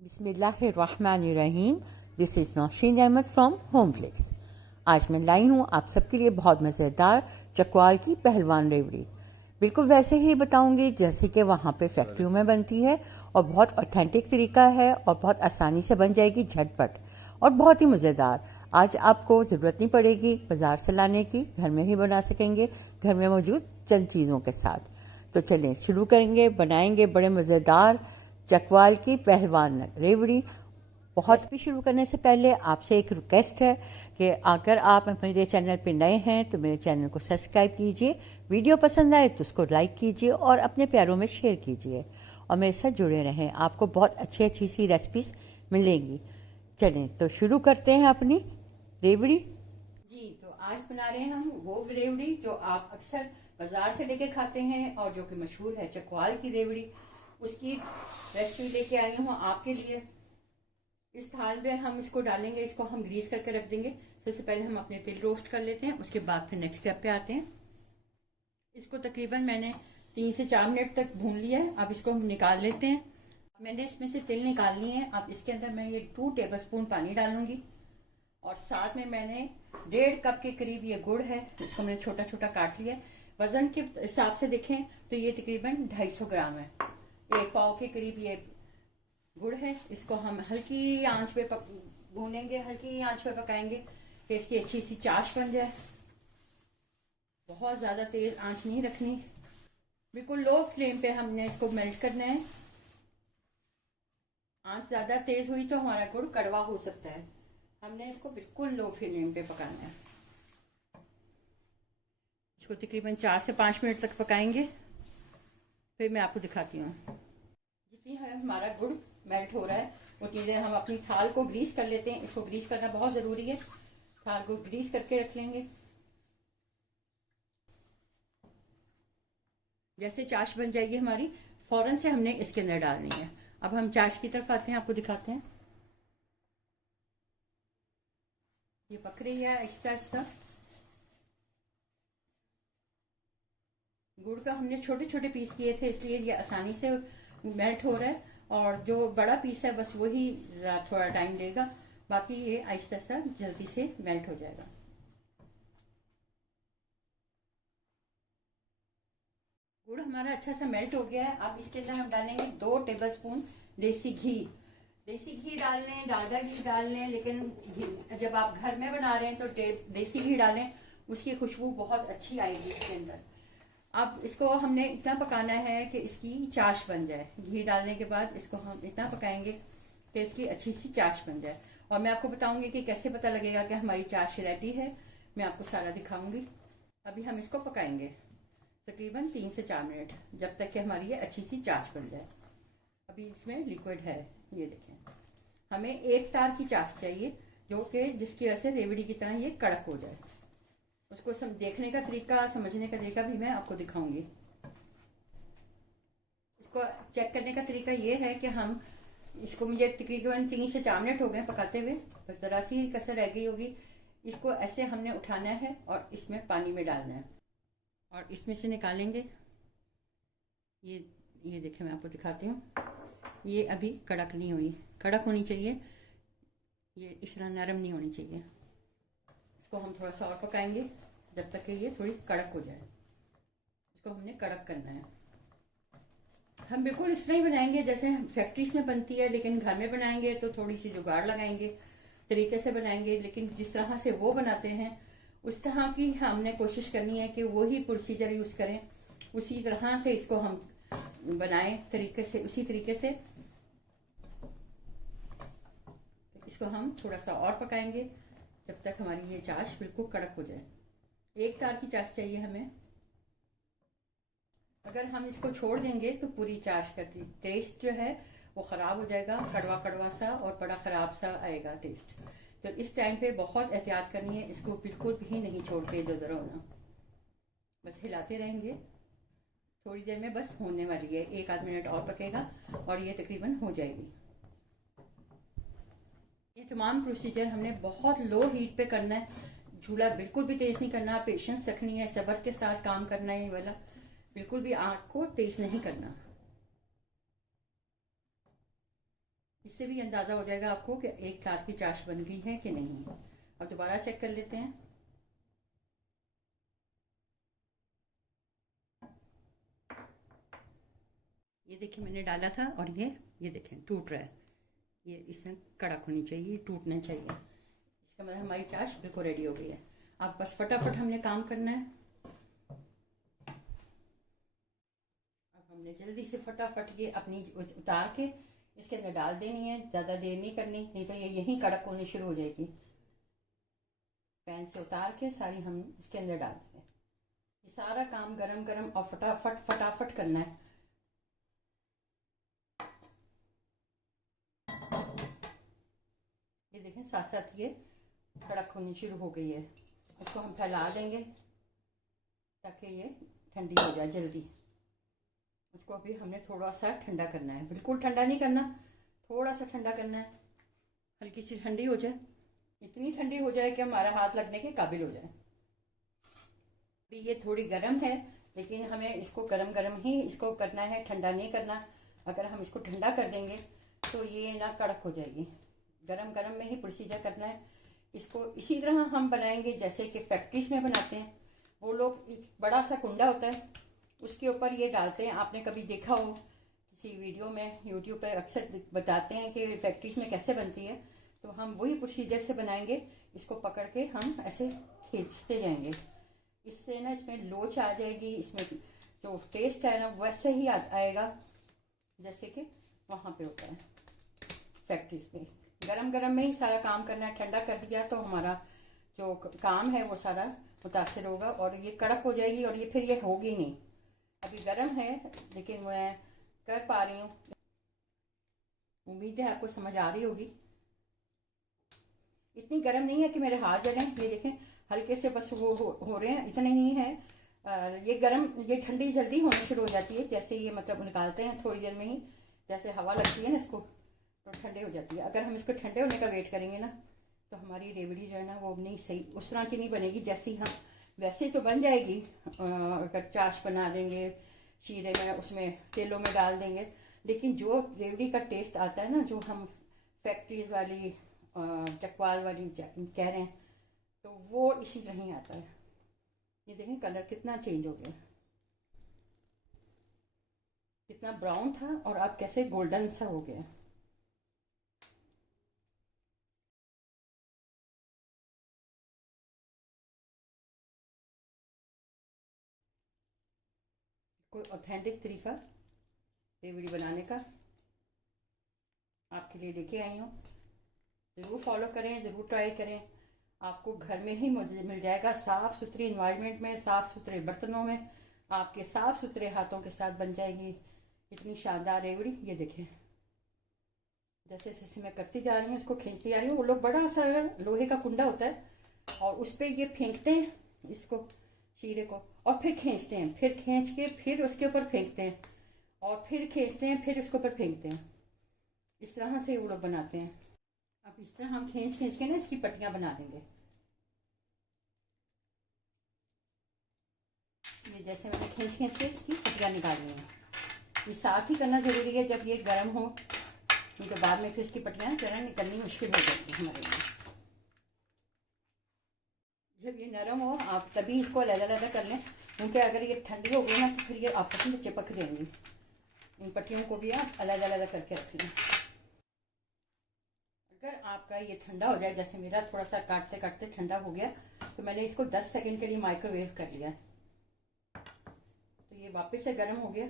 बिस्मिल्लाहिर्रहमानिर्रहीम। This is Naushin Ahmed from home place. आज मैं लाई हूँ आप सबके लिए बहुत मज़ेदार चकवाल की पहलवान रेवड़ी। बिल्कुल वैसे ही बताऊंगी जैसे कि वहाँ पे फैक्ट्रियों में बनती है, और बहुत ऑथेंटिक तरीका है और बहुत आसानी से बन जाएगी, झटपट और बहुत ही मज़ेदार। आज आपको ज़रूरत नहीं पड़ेगी बाज़ार से लाने की, घर में ही बना सकेंगे घर में मौजूद चंद चीज़ों के साथ। तो चलें शुरू करेंगे, बनाएंगे बड़े मज़ेदार चकवाल की पहलवान रेवड़ी। बहुत भी शुरू करने से पहले आपसे एक रिक्वेस्ट है कि अगर आप मेरे चैनल पे नए हैं तो मेरे चैनल को सब्सक्राइब कीजिए, वीडियो पसंद आए तो उसको लाइक कीजिए और अपने प्यारों में शेयर कीजिए और मेरे साथ जुड़े रहें। आपको बहुत अच्छी अच्छी सी रेसिपीज मिलेंगी। चलें तो शुरू करते हैं अपनी रेवड़ी जी। तो आज बना रहे हैं हम वो रेवड़ी जो आप अक्सर बाजार से लेके खाते हैं और जो कि मशहूर है चकवाल की रेवड़ी। उसकी रेसिपी लेके आई हूँ आपके लिए। इस थाल में हम इसको डालेंगे, इसको हम ग्रीस करके रख देंगे। सबसे पहले हम अपने तिल रोस्ट कर लेते हैं, उसके बाद फिर नेक्स्ट स्टेप पे आते हैं। इसको तकरीबन मैंने 3 से 4 मिनट तक भून लिया है। अब इसको हम निकाल लेते हैं। मैंने इसमें से तिल निकालनी है। अब इसके अंदर मैं ये 2 टेबलस्पून पानी डालूंगी और साथ में मैंने 1.5 कप के करीब ये गुड़ है, इसको मैंने छोटा छोटा काट लिया। वजन के हिसाब से देखें तो ये तकरीबन 250 ग्राम है। 1 पाव के करीब ये गुड़ है। इसको हम हल्की आंच पे भूनेंगे, हल्की आंच पे पकाएंगे कि इसकी अच्छी सी चाश बन जाए। बहुत ज्यादा तेज आंच नहीं रखनी, बिल्कुल लो फ्लेम पे हमने इसको मेल्ट करना है। आंच ज्यादा तेज हुई तो हमारा गुड़ कड़वा हो सकता है। हमने इसको बिल्कुल लो फ्लेम पे पकाना है। इसको तकरीबन 4 से 5 मिनट तक पकाएंगे, फिर मैं आपको दिखाती हूँ। जितनी है हमारा गुड़ मेल्ट हो रहा है उतनी देर हम अपनी थाल को ग्रीस कर लेते हैं। इसको ग्रीस करना बहुत जरूरी है। थाल को ग्रीस करके रख लेंगे। जैसे चाश बन जाएगी हमारी, फौरन से हमने इसके अंदर डालनी है। अब हम चाश की तरफ आते हैं, आपको दिखाते हैं। ये पक रही है आहिस्ता आहिस्ता। गुड़ का हमने छोटे छोटे पीस किए थे, इसलिए ये आसानी से मेल्ट हो रहा है। और जो बड़ा पीस है बस वही थोड़ा टाइम लेगा, बाकी ये आहिस्ता आहिस्ता जल्दी से मेल्ट हो जाएगा। गुड़ हमारा अच्छा सा मेल्ट हो गया है। अब इसके अंदर हम डालेंगे 2 टेबलस्पून देसी घी। देसी घी डाल लें, डालडा घी डाल लें, लेकिन जब आप घर में बना रहे हैं तो देसी घी डालें, उसकी खुशबू बहुत अच्छी आएगी इसके अंदर। अब इसको हमने इतना पकाना है कि इसकी चाश बन जाए। घी डालने के बाद इसको हम इतना पकाएंगे कि इसकी अच्छी सी चाश बन जाए। और मैं आपको बताऊंगी कि कैसे पता लगेगा कि हमारी चाश रेडी है, मैं आपको सारा दिखाऊंगी। अभी हम इसको पकाएंगे तकरीबन 3 से 4 मिनट, जब तक कि हमारी ये अच्छी सी चाश बन जाए। अभी इसमें लिक्विड है, ये देखें। हमें एक तार की चाश चाहिए जो कि जिसकी वजह से रेवड़ी की तरह ये कड़क हो जाए। उसको देखने का तरीका, समझने का तरीका भी मैं आपको दिखाऊंगी। इसको चेक करने का तरीका ये है कि हम इसको, मुझे तकरीबन 3 से 4 मिनट हो गए पकाते हुए, बस जरा सी कसर रह गई होगी। इसको ऐसे हमने उठाना है और इसमें पानी में डालना है और इसमें से निकालेंगे। ये देखें, मैं आपको दिखाती हूँ। ये अभी कड़क नहीं हुई, कड़क होनी चाहिए, ये इस तरह नरम नहीं होनी चाहिए। इसको हम थोड़ा सा और पकाएंगे जब तक कि ये थोड़ी कड़क हो जाए। इसको हमने कड़क करना है। हम बिल्कुल इस तरह ही बनाएंगे जैसे फैक्ट्रीज में बनती है, लेकिन घर में बनाएंगे तो थोड़ी सी जुगाड़ लगाएंगे, तरीके से बनाएंगे। लेकिन जिस तरह से वो बनाते हैं उस तरह की हमने कोशिश करनी है कि वही प्रोसीजर यूज करें, उसी तरह से इसको हम बनाएं, तरीके से, उसी तरीके से। इसको हम थोड़ा सा और पकाएंगे जब तक हमारी ये चाश बिल्कुल कड़क हो जाए। एक तार की चाश चाहिए हमें। अगर हम इसको छोड़ देंगे तो पूरी चाश का टेस्ट जो है वो खराब हो जाएगा, कड़वा कड़वा सा और बड़ा खराब सा आएगा टेस्ट। तो इस टाइम पे बहुत एहतियात करनी है, इसको बिल्कुल भी नहीं छोड़ के इधर उधर होना, बस हिलाते रहेंगे। थोड़ी देर में बस होने वाली है, 1 आध मिनट और पकेगा और ये तकरीबन हो जाएगी। ये तमाम प्रोसीजर हमने बहुत लो हीट पे करना है, चूल्हा बिल्कुल भी तेज नहीं करना, पेशेंस रखनी है, सब्र के साथ काम करना है। ये वाला बिल्कुल भी आग को तेज नहीं करना। इससे भी अंदाज़ा हो जाएगा आपको कि एक तार की चाश बन गई है कि नहीं। अब दोबारा चेक कर लेते हैं। ये देखिए मैंने डाला था और ये देखें टूट रहा है। ये इसमें कड़क होनी चाहिए, टूटना चाहिए। इसका मतलब हमारी चाश बिल्कुल रेडी हो गई है। अब बस फटाफट हमने काम करना है। अब हमने जल्दी से फटाफट ये अपनी उतार के इसके अंदर डाल देनी है। ज़्यादा देर नहीं करनी, नहीं तो ये यहीं कड़क होनी शुरू हो जाएगी। पैन से उतार के सारी हम इसके अंदर डाल देंगे। ये सारा काम गरम गरम और फटाफट फटाफट करना है। ये देखें साथ साथ ये कड़क होनी शुरू हो गई है। इसको हम फैला देंगे ताकि ये ठंडी हो जाए जल्दी। इसको अभी हमने थोड़ा सा ठंडा करना है, बिल्कुल ठंडा नहीं करना, थोड़ा सा ठंडा करना है। हल्की सी ठंडी हो जाए, इतनी ठंडी हो जाए कि हमारा हाथ लगने के काबिल हो जाए। अभी ये थोड़ी गर्म है, लेकिन हमें इसको गरम गरम ही इसको करना है, ठंडा नहीं करना। अगर हम इसको ठंडा कर देंगे तो ये ना कड़क हो जाएगी। गरम गरम में ही प्रोसीजर करना है इसको। इसी तरह हम बनाएंगे जैसे कि फैक्ट्रीज में बनाते हैं। वो लोग एक बड़ा सा कुंडा होता है, उसके ऊपर ये डालते हैं। आपने कभी देखा हो किसी वीडियो में, यूट्यूब पर अक्सर बताते हैं कि फैक्ट्रीज में कैसे बनती है। तो हम वही प्रोसीजर से बनाएंगे। इसको पकड़ के हम ऐसे खींचते जाएंगे। इससे ना इसमें लोच आ जाएगी, इसमें जो टेस्ट है ना वैसे ही आएगा जैसे कि वहाँ पे होता है फैक्ट्रीज में। गरम गरम में ही सारा काम करना है। ठंडा कर दिया तो हमारा जो काम है वो सारा मुतासर होगा और ये कड़क हो जाएगी और ये फिर ये होगी नहीं। अभी गरम है लेकिन मैं कर पा रही हूँ। उम्मीद है आपको समझ आ रही होगी। इतनी गरम नहीं है कि मेरे हाथ जलें। ये देखें हल्के से बस वो हो रहे हैं, इतना नहीं है। ये गरम, ये ठंडी जल्दी होनी शुरू हो जाती है जैसे ये मतलब निकालते हैं थोड़ी देर में ही। जैसे हवा लगती है ना इसको तो ठंडे हो जाती है। अगर हम इसको ठंडे होने का वेट करेंगे ना तो हमारी रेवड़ी जो है ना वो नहीं सही उस तरह की नहीं बनेगी जैसी हम वैसे तो बन जाएगी। अगर चाश बना देंगे शीरे में, उसमें तेलों में डाल देंगे, लेकिन जो रेवड़ी का टेस्ट आता है ना जो हम फैक्ट्रीज वाली चकवाल वाली कह रहे हैं, तो वो इसी तरह ही आता है। ये देखें कलर कितना चेंज हो गया, कितना ब्राउन था और अब कैसे गोल्डन सा हो गया। कोई ऑथेंटिक तरीका रेवड़ी बनाने का आपके लिए लेके आई हूँ। ज़रूर फॉलो करें, ज़रूर ट्राई करें। आपको घर में ही मिल जाएगा, साफ़ सुथरी इन्वायरमेंट में, साफ़ सुथरे बर्तनों में, आपके साफ़ सुथरे हाथों के साथ बन जाएगी इतनी शानदार रेवड़ी। ये देखें जैसे जैसे मैं करती जा रही हूँ इसको खींचती जा रही हूँ। वो लोग बड़ा सा लोहे का कुंडा होता है और उस पर ये फेंकते हैं इसको शीरे को और फिर खींचते हैं, फिर खींच के फिर उसके ऊपर फेंकते हैं और फिर खींचते हैं, फिर उसके ऊपर फेंकते हैं। इस तरह से वो लोग बनाते हैं। अब इस तरह हम खींच खींच के ना इसकी पट्टियां बना देंगे। ये जैसे मैंने खींच खींच के इसकी पट्टियां निकाली हैं। ये साथ ही करना ज़रूरी है जब ये गर्म हो, नहीं तो बाद में फिर इसकी पट्टियां जरा निकलनी मुश्किल हो जाती है हमारे लिए। जब ये नरम हो आप तभी इसको अलग-अलग कर लें, क्योंकि अगर ये ठंडी हो गई ना तो फिर ये आपस में चिपक जाएंगी। इन पट्टियों को भी आप अलग अलग करके रख लें। अगर आपका ये ठंडा हो जाए, जैसे मेरा थोड़ा सा काटते काटते ठंडा हो गया, तो मैंने इसको 10 सेकंड के लिए माइक्रोवेव कर लिया, तो ये वापस से गर्म हो गया।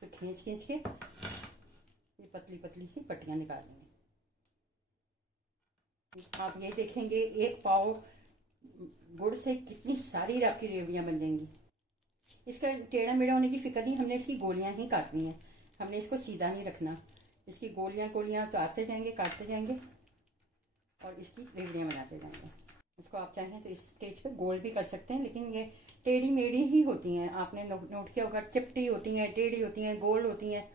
तो खींच खींच के ये पतली पतली सी पट्टियां निकाल लेंगे। आप ये देखेंगे एक पाव गुड़ से कितनी सारी आपकी रेवड़ियां बन जाएंगी। इसका टेढ़ा मेढ़ा होने की फिक्र नहीं, हमने इसकी गोलियां ही काटनी है, हमने इसको सीधा नहीं रखना। इसकी गोलियां गोलियां तो आते जाएंगे, काटते जाएंगे और इसकी रेवड़ियां बनाते जाएंगे। इसको आप चाहें तो इस स्टेज पे गोल भी कर सकते हैं, लेकिन ये टेढ़ी मेढ़ी ही होती हैं। आपने नोट किया होगा, चिपटी होती हैं, टेढ़ी होती हैं, गोल होती हैं।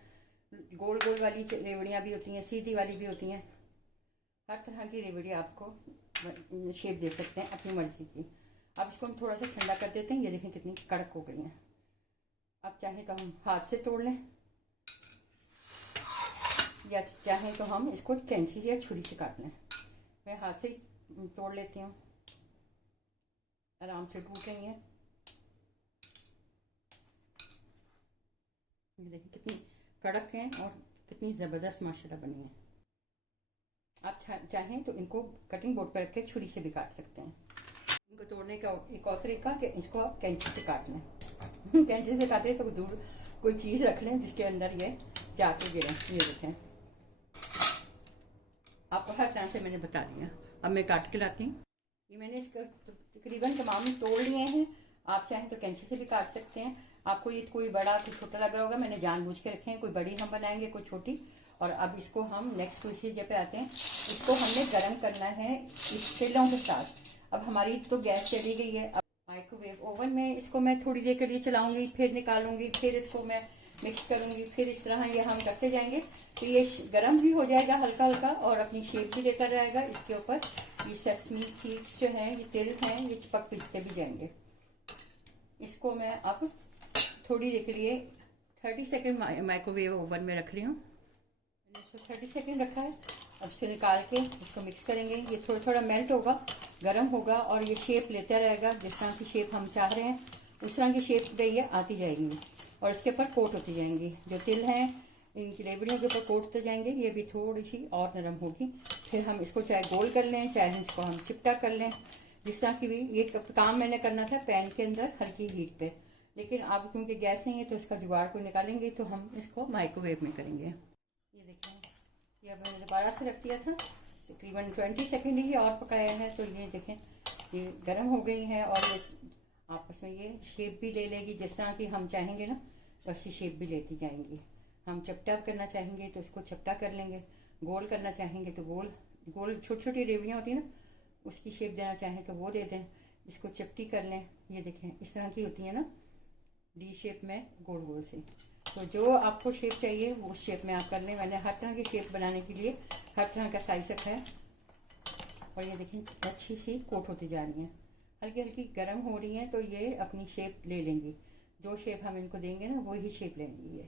गोल गोल वाली रेवड़ियां भी होती हैं, सीधी वाली भी होती हैं। हर तरह की रेवड़ी आपको शेप दे सकते हैं अपनी मर्जी की। अब इसको हम थोड़ा सा ठंडा कर देते हैं। ये देखें कितनी कड़क हो गई हैं। अब चाहे तो हम हाथ से तोड़ लें, या चाहें तो हम इसको कैंची या छुरी से काट लें। मैं हाथ से ही तोड़ लेती हूँ, आराम से टूट रही हैं। ये देखिए कितनी कड़क हैं और कितनी ज़बरदस्त माशाल्लाह बनी है। आप चाहें तो इनको कटिंग बोर्ड पर रख के छुरी से भी काट सकते हैं। इनको तोड़ने का एक और तरीका कि इसको आप कैंची से काट लें। कैंची से काटें तो दूर कोई चीज़ रख लें जिसके अंदर ये जाके गिरे। ये देखें, आपको हर तरह से मैंने बता दिया। अब मैं काट के लाती हूँ। ये मैंने इसका तकरीबन तमाम तोड़ लिए हैं। आप चाहें तो कैंची से भी काट सकते हैं। आपको ये कोई बड़ा कोई छोटा लग रहा होगा, मैंने जानबूझ के रखे हैं। कोई बड़ी हम बनाएंगे, कोई छोटी। और अब इसको हम नेक्स्ट प्रोसीजर पे आते हैं। इसको हमने गर्म करना है इस तेलों के साथ। अब हमारी तो गैस चली गई है। अब माइक्रोवेव ओवन में इसको मैं थोड़ी देर के लिए चलाऊंगी, फिर निकालूंगी, फिर इसको मैं मिक्स करूंगी, फिर इस तरह ये हम करते जाएंगे। तो ये गर्म भी हो जाएगा हल्का हल्का और अपनी शेप भी लेता रहेगा। इसके ऊपर ये सेसमी सीड्स जो हैं, ये तिल हैं, ये चिपक पिचते भी जाएंगे। इसको मैं अब थोड़ी देर के लिए 30 सेकेंड माइक्रोवेव ओवन में रख रही हूँ। मैंने इसको 30 सेकेंड रखा है। अब से निकाल के इसको मिक्स करेंगे। ये थोड़ा थोड़ा मेल्ट होगा, गर्म होगा और ये शेप लेता रहेगा। जिस तरह की शेप हम चाह रहे हैं उस तरह की शेप ये आती जाएगी और इसके ऊपर कोट होती जाएंगी। जो तिल हैं इनकी रेवड़ियों के ऊपर कोट होते जाएंगे। ये भी थोड़ी सी और नरम होगी। फिर हम इसको चाहे गोल कर लें, चाहे इसको हम चिपटा कर लें, जिस तरह की भी। ये काम मैंने करना था पैन के अंदर हल्की हीट पे, लेकिन अब क्योंकि गैस नहीं है तो इसका जुगाड़ को निकालेंगे, तो हम इसको माइक्रोवेव में करेंगे। ये देखें, ये अब मैंने दोबारा से रख दिया था। तकरीबन 20 सेकेंड ही और पकाया है। तो ये देखें, ये गर्म हो गई है और ये आपस में ये शेप भी ले लेगी। जिस तरह की हम चाहेंगे ना वैसी शेप भी लेती जाएंगी। हम चपटा करना चाहेंगे तो इसको चपटा कर लेंगे, गोल करना चाहेंगे तो गोल गोल छोटी छोटी रेवड़ियाँ होती हैं ना, उसकी शेप देना चाहें तो वो दे दें। इसको चपटी कर लें। ये देखें, इस तरह की होती है ना, डी शेप में गोल गोल से। तो जो आपको शेप चाहिए वो उस शेप में आप कर लें। मैंने हर तरह की शेप बनाने के लिए हर तरह का साइज रखा है। और ये देखें अच्छी सी कोट होती जा रही हैं, हल्की हल्की गर्म हो रही हैं। तो ये अपनी शेप ले लेंगी। जो शेप हम इनको देंगे ना वही शेप लेंगी। ये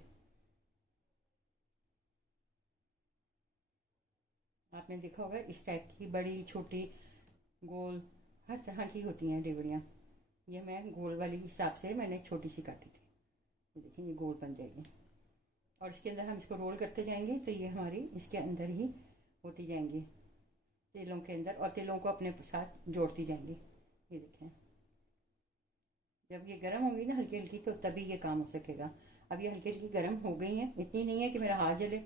आपने देखा होगा, इस टाइप की बड़ी छोटी गोल हर तरह की होती हैं रेवड़ियाँ। ये मैं गोल वाली हिसाब से मैंने छोटी सी काटी थी। ये देखिए, ये गोल बन जाएगी और इसके अंदर हम इसको रोल करते जाएंगे। तो ये हमारी इसके अंदर ही होती जाएंगी, तिलों के अंदर, और तिलों को अपने साथ जोड़ती जाएंगी। ये देखें, जब ये गर्म होंगी ना हल्की हल्की, तो तभी ये काम हो सकेगा। अब ये हल्की हल्की गर्म हो गई हैं, इतनी नहीं है कि मेरा हाथ जले,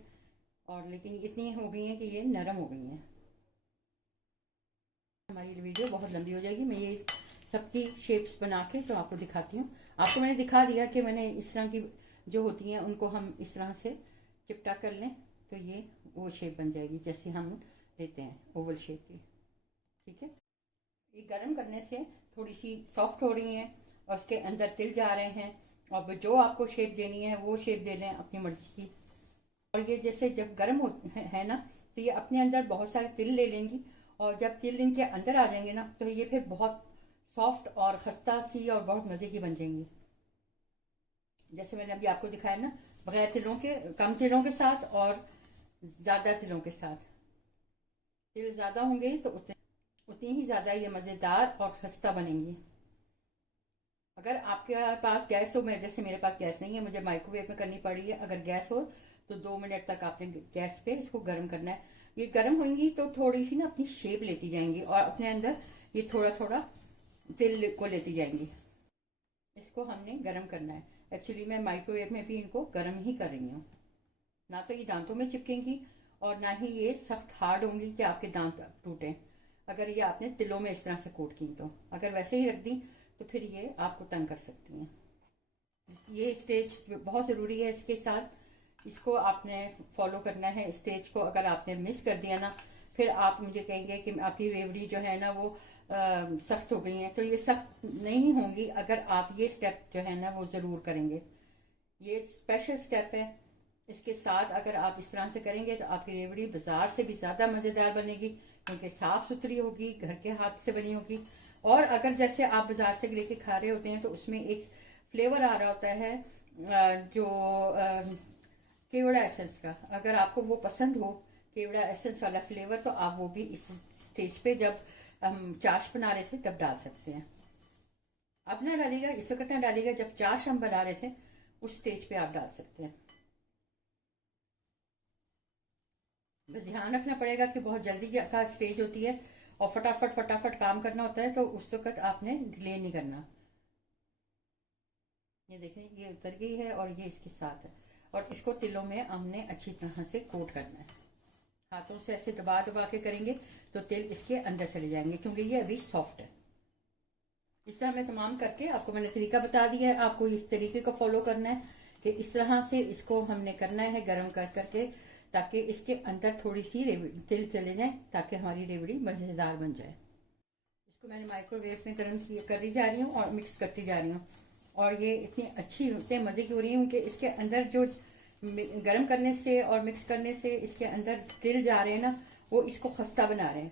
और लेकिन इतनी हो गई हैं कि ये नरम हो गई हैं। हमारी वीडियो बहुत लंबी हो जाएगी। मैं ये सबकी शेप्स बना के तो आपको दिखाती हूँ। आपको मैंने दिखा दिया कि मैंने इस तरह की जो होती हैं उनको हम इस तरह से चिपटा कर लें तो ये वो शेप बन जाएगी जैसे हम लेते हैं ओवल शेप की। ठीक है, ये गर्म करने से थोड़ी सी सॉफ्ट हो रही हैं और उसके अंदर तिल जा रहे हैं। और जो आपको शेप देनी है वो शेप दे लें अपनी मर्जी की। और ये जैसे जब गर्म है ना, तो ये अपने अंदर बहुत सारे तिल ले लेंगी। और जब तिल इनके अंदर आ जाएंगे ना, तो ये फिर बहुत सॉफ्ट और खस्ता सी और बहुत मज़े की बन जाएंगी। जैसे मैंने अभी आपको दिखाया ना, बगैर तिलों के, कम तिलों के साथ और ज़्यादा तिलों के साथ। तिल ज़्यादा होंगे तो उतनी ही ज़्यादा ये मज़ेदार और खस्ता बनेंगी। अगर आपके पास गैस हो, मैं जैसे मेरे पास गैस नहीं है, मुझे माइक्रोवेव में करनी पड़ी है। अगर गैस हो तो 2 मिनट तक आपने गैस पे इसको गर्म करना है। ये गर्म होंगी तो थोड़ी सी ना अपनी शेप लेती जाएंगी और अपने अंदर ये थोड़ा थोड़ा तिल को लेती जाएंगी। इसको हमने गर्म करना है। एक्चुअली मैं माइक्रोवेव में भी इनको गर्म ही कर रही हूँ। ना तो ये दांतों में चिपकेंगी और ना ही ये सख्त हार्ड होंगी कि आपके दांत टूटें, अगर ये आपने तिलों में इस तरह से कोट की। तो अगर वैसे ही रख दी तो फिर ये आपको तंग कर सकती हैं। ये स्टेज बहुत ज़रूरी है। इसके साथ इसको आपने फॉलो करना है स्टेज को। अगर आपने मिस कर दिया ना, फिर आप मुझे कहेंगे कि आपकी रेवड़ी जो है ना वो सख्त हो गई हैं। तो ये सख्त नहीं होंगी अगर आप ये स्टेप जो है ना वो ज़रूर करेंगे। ये स्पेशल स्टेप है। इसके साथ अगर आप इस तरह से करेंगे तो आपकी रेवड़ी बाजार से भी ज़्यादा मज़ेदार बनेगी, क्योंकि साफ़ सुथरी होगी, घर के हाथ से बनी होगी। और अगर जैसे आप बाजार से लेके खा रहे होते हैं तो उसमें एक फ्लेवर आ रहा होता है जो केवड़ा एसेंस का। अगर आपको वो पसंद हो केवड़ा एसेंस वाला फ्लेवर तो आप वो भी इस स्टेज पे जब हम चाश बना रहे थे तब डाल सकते हैं। अब ना डालिएगा, इस वक्त ना डालिएगा, जब चाश हम बना रहे थे उस स्टेज पे आप डाल सकते हैं। बस ध्यान रखना पड़ेगा कि बहुत जल्दी का स्टेज होती है और फटाफट फटाफट काम करना होता है, तो उस वक्त आपने डिले नहीं करना। ये देखें, ये उतर गई है और ये इसके साथ है, और इसको तिलों में हमने अच्छी तरह से कोट करना है। हाथों से ऐसे दबा दबा के करेंगे तो तिल इसके अंदर चले जाएंगे, क्योंकि ये अभी सॉफ्ट है। इस तरह मैं तमाम करके आपको मैंने तरीका बता दिया है, आपको इस तरीके को फॉलो करना है कि इस तरह से इसको हमने करना है गर्म कर करके, ताकि इसके अंदर थोड़ी सी तिल चले जाए, ताकि हमारी रेवड़ी मज़ेदार बन जाए। इसको मैंने माइक्रोवेव में गर्म कर जा रही हूँ और मिक्स करती जा रही हूँ, और ये इतनी अच्छी इतने मज़े की हो रही हूँ कि इसके अंदर जो गर्म करने से और मिक्स करने से इसके अंदर तिल जा रहे हैं ना, वो इसको खस्ता बना रहे हैं।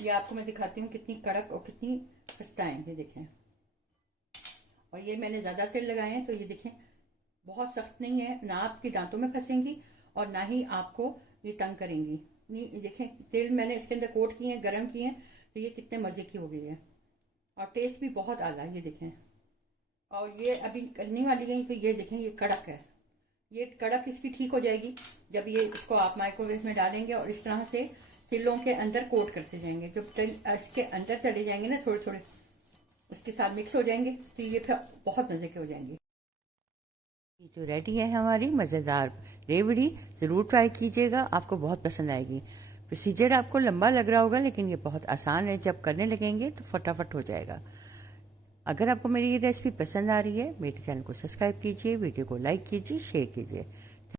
ये आपको मैं दिखाती हूँ कितनी कड़क और कितनी खस्ता है, ये देखें। और ये मैंने ज़्यादा तिल लगाए हैं, तो ये देखें बहुत सख्त नहीं है, ना आपके दांतों में फंसेंगी और ना ही आपको ये तंग करेंगी। नहीं, देखें तिल मैंने इसके अंदर कोट किए हैं, गर्म किए हैं, तो ये कितने मज़े की हो गई है और टेस्ट भी बहुत आला, ये देखें। और ये अभी करने वाली है, तो ये देखें ये कड़क है। ये कड़क इसकी ठीक हो जाएगी जब ये इसको आप माइक्रोवेव में डालेंगे और इस तरह से तिलों के अंदर कोट करते जाएंगे। जब तिल इसके अंदर चले जाएंगे ना, थोड़े थोड़े उसके साथ मिक्स हो जाएंगे, तो ये फिर बहुत मज़े के हो जाएंगे। ये जो रेडी है हमारी मज़ेदार रेवड़ी, ज़रूर ट्राई कीजिएगा, आपको बहुत पसंद आएगी। प्रोसीजर आपको लंबा लग रहा होगा, लेकिन ये बहुत आसान है, जब करने लगेंगे तो फटाफट हो जाएगा। अगर आपको मेरी ये रेसिपी पसंद आ रही है, मेरे चैनल को सब्सक्राइब कीजिए, वीडियो को लाइक कीजिए, शेयर कीजिए।